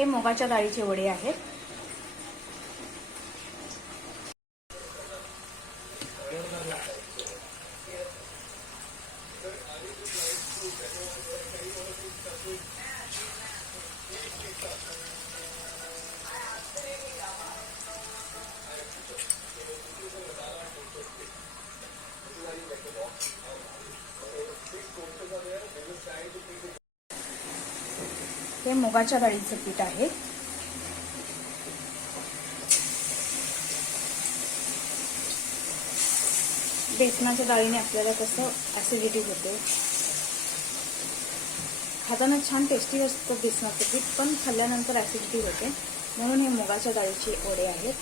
हे मुगाच्या डाळीचे वडे आहेत. हे मुगाच्या डाळीचं पीठ आहे. बेसनाच्या डाळीने आपल्याला कसं ऍसिडिटी होते. खाताना छान टेस्टी असतं बेसनाचं पीठ, पण खाल्ल्यानंतर ऍसिडिटी होते. म्हणून हे मुगाच्या डाळीचे वडे आहेत.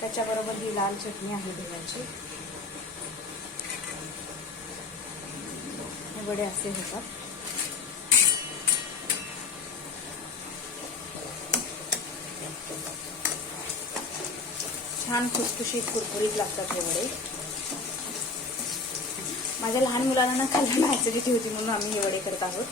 त्याच्याबरोबर ही लाल चटणी आहे दुधाची. हे वडे असे होतात. छान खुसखुशीत कुरकुरीत लागतात हे वडे. माझ्या लहान मुलांना खाल्ल्यानं ऍसिडिटी होती म्हणून आम्ही हे वडे करत आहोत.